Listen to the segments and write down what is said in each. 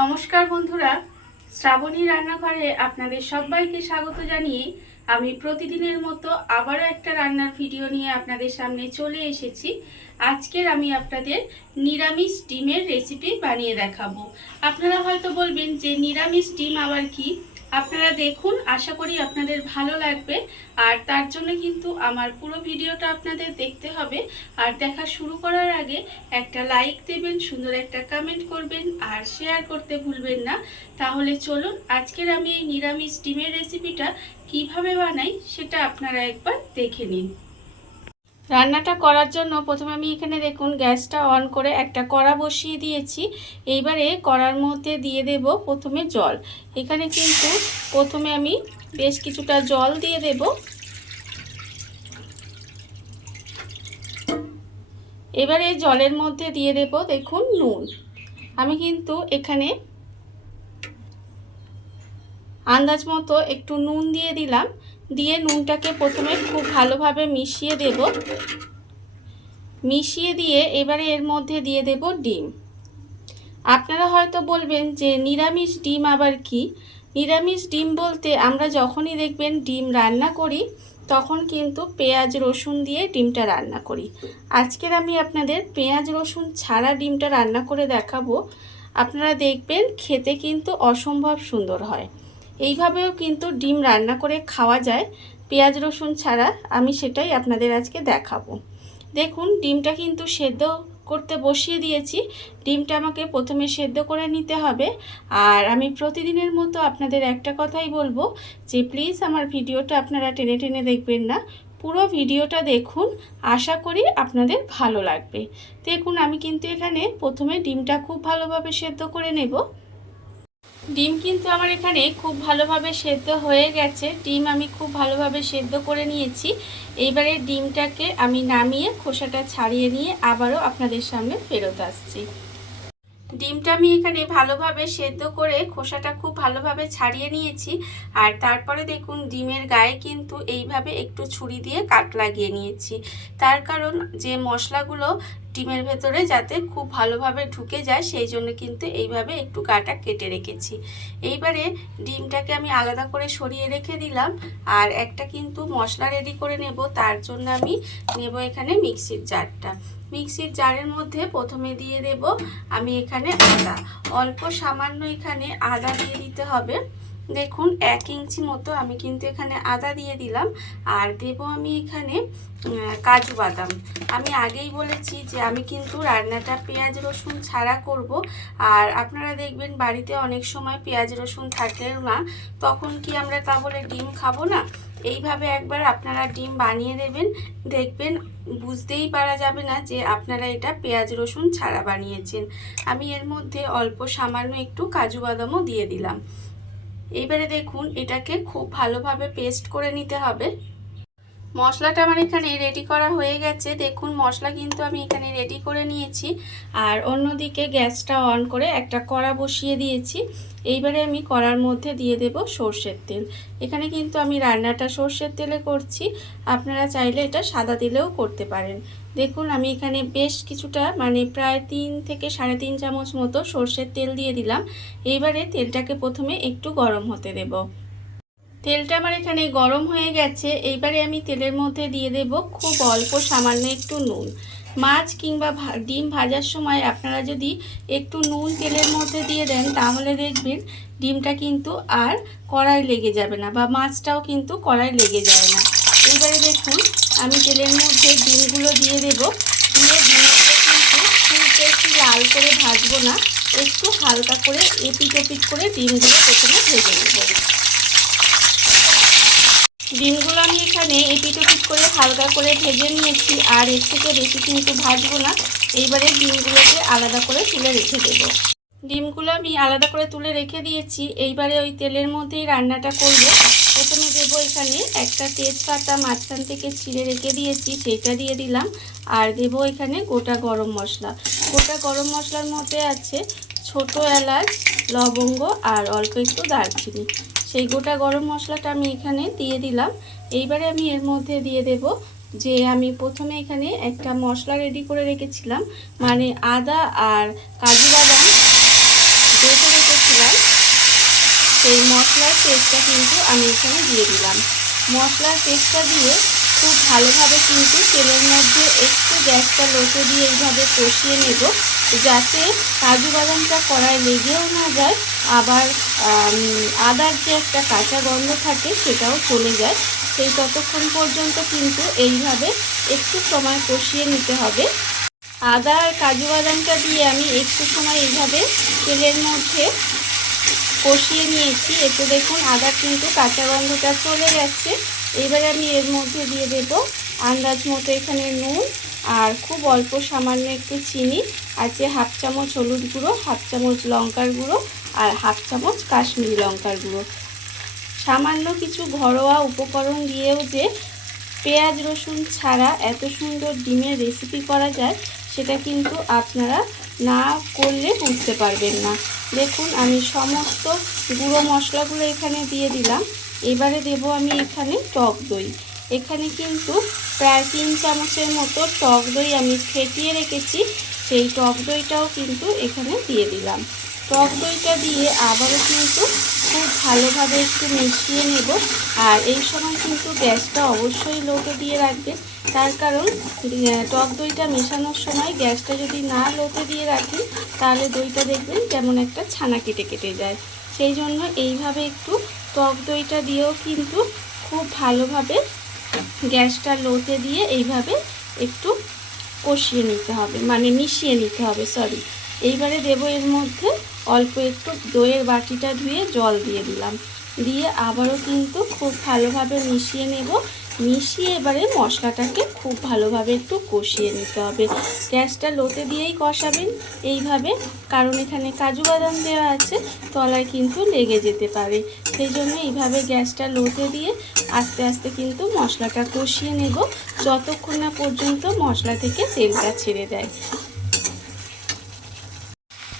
নমস্কার বন্ধুরা, শ্রাবণী রান্নাঘরে আপনাদের সবাইকে স্বাগত জানিয়ে আমি প্রতিদিনের মতো আবারও একটা রান্নার ভিডিও নিয়ে আপনাদের সামনে চলে এসেছি। আজকের আমি আপনাদের নিরামিষ ডিমের রেসিপি বানিয়ে দেখাবো। আপনারা হয়তো বলবেন যে নিরামিষ ডিম আবার কি? আপনারা দেখুন, আশা করি আপনাদের ভালো লাগবে। আর তার জন্য কিন্তু আমার পুরো ভিডিওটা আপনাদের দেখতে হবে। আর দেখা শুরু করার আগে একটা লাইক দেবেন, সুন্দর একটা কমেন্ট করবেন আর শেয়ার করতে ভুলবেন না। তাহলে চলুন আজকের আমি এই নিরামিষ ডিমের রেসিপিটা কিভাবে বানাই সেটা আপনারা একবার দেখে নিন। রান্নাটা করার জন্য প্রথমে আমি এখানে দেখুন গ্যাসটা অন করে একটা কড়া বসিয়ে দিয়েছি। এইবারে কড়ার মধ্যে দিয়ে দেব প্রথমে জল। এখানে কিন্তু প্রথমে আমি বেশ কিছুটা জল দিয়ে দেব। এবারে জলের মধ্যে দিয়ে দেব দেখুন নুন। আমি কিন্তু এখানে আন্দাজ মতো একটু নুন দিয়ে দিলাম। দিয়ে নুনটাকে প্রথমে খুব ভালোভাবে মিশিয়ে দেব। মিশিয়ে দিয়ে এবারে এর মধ্যে দিয়ে দেব ডিম। আপনারা হয়তো বলবেন যে নিরামিষ ডিম আবার কি? নিরামিষ ডিম বলতে আমরা যখনই দেখবেন ডিম রান্না করি তখন কিন্তু পেঁয়াজ রসুন দিয়ে ডিমটা রান্না করি। আজকের আমি আপনাদের পেঁয়াজ রসুন ছাড়া ডিমটা রান্না করে দেখাবো। আপনারা দেখবেন খেতে কিন্তু অসম্ভব সুন্দর হয়। এইভাবেও কিন্তু ডিম রান্না করে খাওয়া যায় পেঁয়াজ রসুন ছাড়া। আমি সেটাই আপনাদের আজকে দেখাবো। দেখুন ডিমটা কিন্তু সেদ্ধ করতে বসিয়ে দিয়েছি। ডিমটা আমাকে প্রথমে সেদ্ধ করে নিতে হবে। আর আমি প্রতিদিনের মতো আপনাদের একটা কথাই বলবো যে প্লিজ আমার ভিডিওটা আপনারা টেনে টেনে দেখবেন না, পুরো ভিডিওটা দেখুন, আশা করি আপনাদের ভালো লাগবে। দেখুন আমি কিন্তু এখানে প্রথমে ডিমটা খুব ভালোভাবে সেদ্ধ করে নেব। ডিম কিন্তু আমার এখানে খুব ভালোভাবে সেদ্ধ হয়ে গেছে। ডিম আমি খুব ভালোভাবে সেদ্ধ করে নিয়েছি। এইবারে ডিমটাকে আমি নামিয়ে খোসাটা ছাড়িয়ে নিয়ে আবারও আপনাদের সামনে ফেরত আসছি। ডিমটা আমি এখানে ভালোভাবে সেদ্ধ করে খোসাটা খুব ভালোভাবে ছাড়িয়ে নিয়েছি। আর তারপরে দেখুন ডিমের গায়ে কিন্তু এইভাবে একটু ছুরি দিয়ে কাট লাগিয়ে নিয়েছি। তার কারণ যে মশলাগুলো ডিমের ভেতরে যাতে খুব ভালোভাবে ঢুকে যায় সেই জন্য কিন্তু এইভাবে একটু গাটা কেটে রেখেছি। এইবারে ডিমটাকে আমি আলাদা করে সরিয়ে রেখে দিলাম। আর একটা কিন্তু মশলা রেডি করে নেব। তার জন্য আমি নেব এখানে মিক্সির জারটা। মিক্সির জারের মধ্যে প্রথমে দিয়ে দেব আমি এখানে আদা। অল্প সামান্য এখানে আদা দিয়ে দিতে হবে। দেখুন 1 ইঞ্চি মতো আমি কিন্তু এখানে আদা দিয়ে দিলাম। আর দেব আমি এখানে কাজু বাদাম। আমি আগেই বলেছি যে আমি কিন্তু রান্নাটা পেঁয়াজ রসুন ছাড়া করব। আর আপনারা দেখবেন বাড়িতে অনেক সময় পেঁয়াজ রসুন থাকেও না, তখন কি আমরা তা বলে ডিম খাবো না? এইভাবে একবার আপনারা ডিম বানিয়ে দেবেন, দেখবেন বুঝতেই পারা যাবে না যে আপনারা এটা পেঁয়াজ রসুন ছাড়া বানিয়েছেন। আমি এর মধ্যে অল্প সামান্য একটু কাজু বাদামও দিয়ে দিলাম। এইবারে দেখুন এটাকে খুব ভালোভাবে পেস্ট করে নিতে হবে। মশলাটা আমার এখানে রেডি করা হয়ে গেছে। দেখুন মশলা কিন্তু আমি এখানে রেডি করে নিয়েছি। আর অন্যদিকে গ্যাসটা অন করে একটা কড়া বসিয়ে দিয়েছি। এইবারে আমি কড়ার মধ্যে দিয়ে দেব সর্ষের তেল। এখানে কিন্তু আমি রান্নাটা সর্ষের তেলে করছি, আপনারা চাইলে এটা সাদা তেলেও করতে পারেন। দেখুন আমি এখানে বেশ কিছুটা প্রায় 3 থেকে 3.5 চামচ মতো সর্ষের তেল দিয়ে দিলাম। এইবারে তেলটাকে প্রথমে একটু গরম হতে দেব। তেলটা আমার এখানে গরম হয়ে গেছে। এইবারে আমি তেলের মধ্যে দিয়ে দেব খুব অল্প সামান্য একটু নুন। মাছ কিংবা ডিম ভাজার সময় আপনারা যদি একটু নুন তেলের মধ্যে দিয়ে দেন তাহলে দেখবেন ডিমটা কিন্তু আর কড়াই লেগে যাবে না, বা মাছটাও কিন্তু কড়াই লেগে যায় না। এইবারে দেখুন আমি তেলের মধ্যে ডিমগুলো দিয়ে দেব। দিয়ে ডিমগুলো কিন্তু খুব বেশি লাল করে ভাজবো না, একটু হালকা করে এপিট ওপিট করে ডিমগুলো প্রথমে ভেজে নেব। ডিমগুলো আমি এখানে এপিট ওপিট করে হালকা করে ভেজে নিয়েছি। আর এর থেকে বেশি কিন্তু ভাজবো না। এইবারে ডিমগুলোকে আলাদা করে তুলে রেখে দেব। ডিমগুলো আমি আলাদা করে তুলে রেখে দিয়েছি। এইবারে ওই তেলের মধ্যেই রান্নাটা করব। প্রথমে দেব এখানে একটা তেজপাতা মাঝখান থেকে ছিঁড়ে রেখে দিয়েছি, সেটা দিয়ে দিলাম। আর দেব এখানে গোটা গরম মশলা। গোটা গরম মশলার মধ্যে আছে ছোট এলাচ, লবঙ্গ আর অল্প একটু দারচিনি। সেই গোটা গরম মশলাটা আমি এখানে দিয়ে দিলাম। এইবারে আমি এর মধ্যে দিয়ে দেব যে আমি প্রথমে এখানে একটা মশলা রেডি করে রেখেছিলাম, আদা আর কাজু বাদাম বেটে রেখেছিলাম সেই মশলার পেস্টটা কিন্তু আমি এখানে দিয়ে দিলাম। মশলার পেস্টটা দিয়ে খুব ভালোভাবে কিন্তু তেলের মধ্যে একটু গ্যাসটা লোতে দিয়ে এইভাবে কষিয়ে নেব, যাতে কাজু বাদামটা কড়ায় লেগেও না যায়, আবার আদার যে একটা কাঁচা গন্ধ থাকে সেটাও চলে যায়। সেই ততক্ষণ পর্যন্ত কিন্তু এইভাবে একটু সময় কষিয়ে নিতে হবে। আদা আর কাজু বাদামটা দিয়ে আমি একটু সময় এইভাবে তেলের মধ্যে কষিয়ে নিয়েছি। এতে দেখুন আদার কিন্তু কাঁচা গন্ধটা চলে যাচ্ছে। এবারে আমি এর মধ্যে দিয়ে দেব আন্দাজ মতো এখানে নুন, আর খুব অল্প সামান্য একটু চিনি, আছে হাফ চামচ হলুদ গুঁড়ো, হাফ চামচ লঙ্কার গুঁড়ো, আর হাফ চামচ কাশ্মীরি লঙ্কার গুঁড়ো। সামান্য কিছু ঘরোয়া উপকরণ দিয়েও যে পেঁয়াজ রসুন ছাড়া এত সুন্দর ডিমের রেসিপি করা যায়, সেটা কিন্তু আপনারা না করলে বুঝতে পারবেন না। দেখুন আমি সমস্ত গুঁড়ো মশলাগুলো এখানে দিয়ে দিলাম। এবারে দেব আমি এখানে টক দই। এখানে কিন্তু প্রায় 3 চামচের মতো টক দই আমি ফেটিয়ে রেখেছি, সেই টক দইটাও কিন্তু এখানে দিয়ে দিলাম। টক দইটা দিয়ে আবারও কিন্তু খুব ভালোভাবে একটু মিশিয়ে নেব। আর এই সময় কিন্তু গ্যাসটা অবশ্যই লোতে দিয়ে রাখবেন, তার কারণ টক দইটা মেশানোর সময় গ্যাসটা যদি না লোতে দিয়ে রাখি, তাহলে দইটা দেখবেন কেমন একটা ছানা কেটে কেটে যায়। সেই জন্য এইভাবে একটু টক দইটা দিয়েও কিন্তু খুব ভালোভাবে গ্যাসটা লোতে দিয়ে এইভাবে একটু কষিয়ে নিতে হবে, মানে মিশিয়ে নিতে হবে, সরি। এইবারে দেব এর মধ্যে অল্প একটু দইয়ের বাটিটা ধুয়ে জল দিয়ে দিলাম, দিয়ে আবারও কিন্তু খুব ভালোভাবে মিশিয়ে নেব। মিশিয়ে এবারে মশলাটাকে খুব ভালোভাবে একটু কষিয়ে নিতে হবে। গ্যাসটা লোতে দিয়েই কষাবেন এইভাবে, কারণ এখানে কাজু বাদাম দেওয়া আছে, তলায় কিন্তু লেগে যেতে পারে। সেই জন্য এইভাবে গ্যাসটা লোতে দিয়ে আস্তে আস্তে কিন্তু মশলাটা কষিয়ে নেব, যতক্ষণ না পর্যন্ত মশলা থেকে তেলটা ছেড়ে দেয়।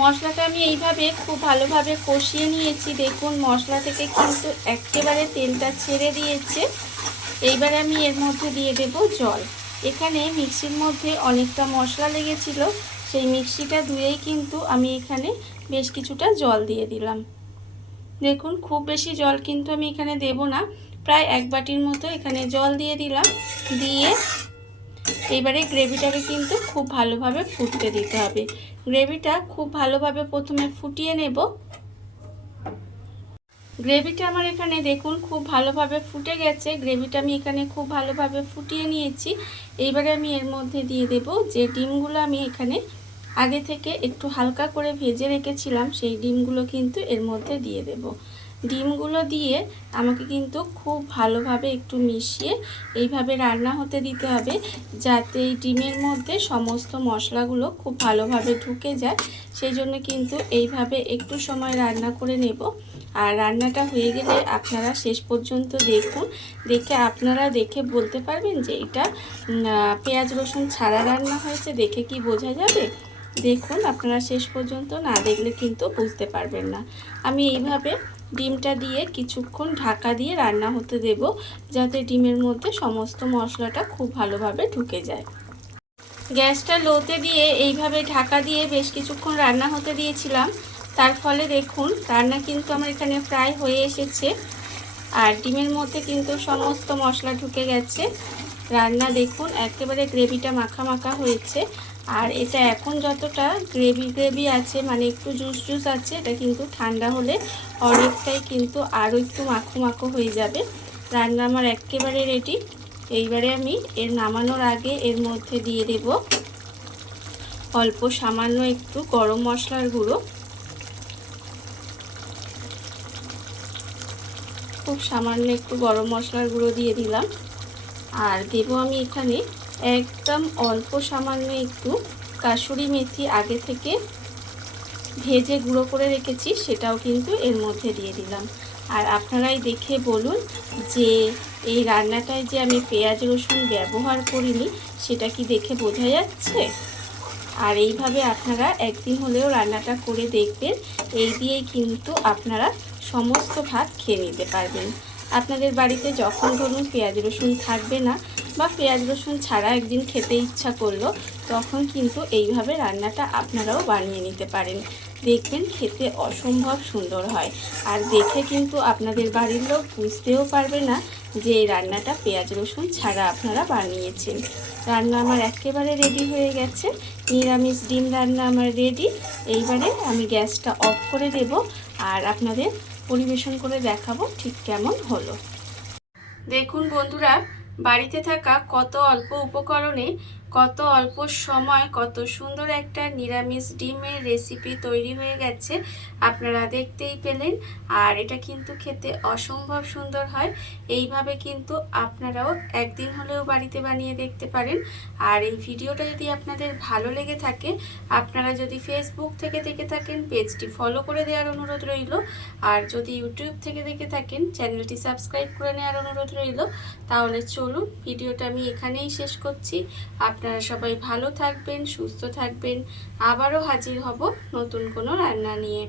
মশলাটা আমি এইভাবে খুব ভালোভাবে কষিয়ে নিয়েছি। দেখুন মশলা থেকে কিন্তু একেবারে তেলটা ছেড়ে দিয়েছে। এইবারে আমি এর মধ্যে দিয়ে দেব জল। এখানে মিক্সির মধ্যে অনেকটা মশলা লেগেছিল, সেই মিক্সিটা ধুয়েই কিন্তু আমি এখানে বেশ কিছুটা জল দিয়ে দিলাম। দেখুন খুব বেশি জল কিন্তু আমি এখানে দেব না, প্রায় 1 বাটির মতো এখানে জল দিয়ে দিলাম। দিয়ে এবারে গ্রেভিটাকে কিন্তু খুব ভালোভাবে ফুটতে দিতে হবে। গ্রেভিটা খুব ভালোভাবে প্রথমে ফুটিয়ে নেব। গ্রেভিটা আমার এখানে দেখুন খুব ভালোভাবে ফুটে গেছে। গ্রেভিটা আমি এখানে খুব ভালোভাবে ফুটিয়ে নিয়েছি। এইবারে আমি এর মধ্যে দিয়ে দেব যে ডিমগুলো আমি এখানে আগে থেকে একটু হালকা করে ভেজে রেখেছিলাম, সেই ডিমগুলো কিন্তু এর মধ্যে দিয়ে দেব। ডিমগুলো দিয়ে আমাকে কিন্তু খুব ভালোভাবে একটু মিশিয়ে এইভাবে রান্না হতে দিতে হবে, যাতে এই ডিমের মধ্যে সমস্ত মশলাগুলো খুব ভালোভাবে ঢুকে যায়। সেই জন্য কিন্তু এইভাবে একটু সময় রান্না করে নেব। আর রান্নাটা হয়ে গেলে আপনারা শেষ পর্যন্ত দেখুন, দেখে আপনারা দেখে বলতে পারবেন যে এটা পেঁয়াজ রসুন ছাড়া রান্না হয়েছে। দেখে কি বোঝা যাবে? দেখুন আপনারা শেষ পর্যন্ত না দেখলে কিন্তু বুঝতে পারবেন না। আমি এইভাবে ডিমটা দিয়ে কিছুক্ষণ ঢাকা দিয়ে রান্না হতে দেব, যাতে ডিমের মধ্যে সমস্ত মশলাটা খুব ভালোভাবে ঢুকে যায়। গ্যাসটা লোতে দিয়ে এইভাবে ঢাকা দিয়ে বেশ কিছুক্ষণ রান্না হতে দিয়েছিলাম। তার ফলে দেখুন রান্না কিন্তু আমার এখানে প্রায় হয়ে এসেছে, আর ডিমের মধ্যে কিন্তু সমস্ত মশলা ঢুকে গেছে। রান্না দেখুন একেবারে গ্রেভিটা মাখা মাখা হয়েছে। আর এটা এখন যতটা গ্রেভি আছে, মানে একটু জুস আছে, এটা কিন্তু ঠান্ডা হলে অনেকটাই কিন্তু আরও একটু মাখো মাখো হয়ে যাবে। রান্না আমার একেবারে রেডি। এইবারে আমি এর নামানোর আগে এর মধ্যে দিয়ে দেব অল্প সামান্য একটু গরম মশলার গুঁড়ো, খুব সামান্য একটু গরম মশলার গুঁড়ো দিয়ে দিলাম। আর দেব আমি এখানে একদম অল্প সামান্য একটু কাসুরি মেথি, আগে থেকে ভেজে গুঁড়ো করে রেখেছি, সেটাও কিন্তু এর মধ্যে দিয়ে দিলাম। আর আপনারাই দেখে বলুন যে এই রান্নাটায় যে আমি পেঁয়াজ রসুন ব্যবহার করিনি, সেটা কি দেখে বোঝা যাচ্ছে? আর এইভাবে আপনারা একদিন হলেও রান্নাটা করে দেখবেন। এই দিয়েই কিন্তু আপনারা সমস্ত ভাত খেয়ে নিতে পারবেন। আপনাদের বাড়িতে যখন ধরুন পেঁয়াজ রসুন থাকবে না, বা পেঁয়াজ রসুন ছাড়া একদিন খেতে ইচ্ছা করলো, তখন কিন্তু এইভাবে রান্নাটা আপনারাও বানিয়ে নিতে পারেন। দেখবেন খেতে অসম্ভব সুন্দর হয়। আর দেখে কিন্তু আপনাদের বাড়ির লোক বুঝতেও পারবে না যে এই রান্নাটা পেঁয়াজ রসুন ছাড়া আপনারা বানিয়েছেন। রান্না আমার একেবারে রেডি হয়ে গেছে। নিরামিষ ডিম রান্না আমার রেডি। এইবারে আমি গ্যাসটা অফ করে দেব আর আপনাদের পরিবেশন করে দেখাবো ঠিক কেমন হলো। দেখুন বন্ধুরা, বাড়িতে থাকা কত অল্প উপকরণে কত অল্প সময় কত সুন্দর একটা নিরামিষ ডিমের রেসিপি তৈরি হয়ে গেছে, আপনারা দেখতেই পেলেন। আর এটা কিন্তু খেতে অসম্ভব সুন্দর হয়। এইভাবে কিন্তু আপনারাও একদিন হলেও বাড়িতে বানিয়ে দেখতে পারেন। আর এই ভিডিওটা যদি আপনাদের ভালো লেগে থাকে, আপনারা যদি ফেসবুক থেকে দেখে থাকেন পেজটি ফলো করে দেওয়ার অনুরোধ রইল। আর যদি ইউটিউব থেকে দেখে থাকেন চ্যানেলটি সাবস্ক্রাইব করে নেওয়ার অনুরোধ রইল। তাহলে চলুন ভিডিওটা আমি এখানেই শেষ করছি। আপনারা সবাই ভালো থাকবেন, সুস্থ থাকবেন। আবারও হাজির হব নতুন কোনো রান্না নিয়ে।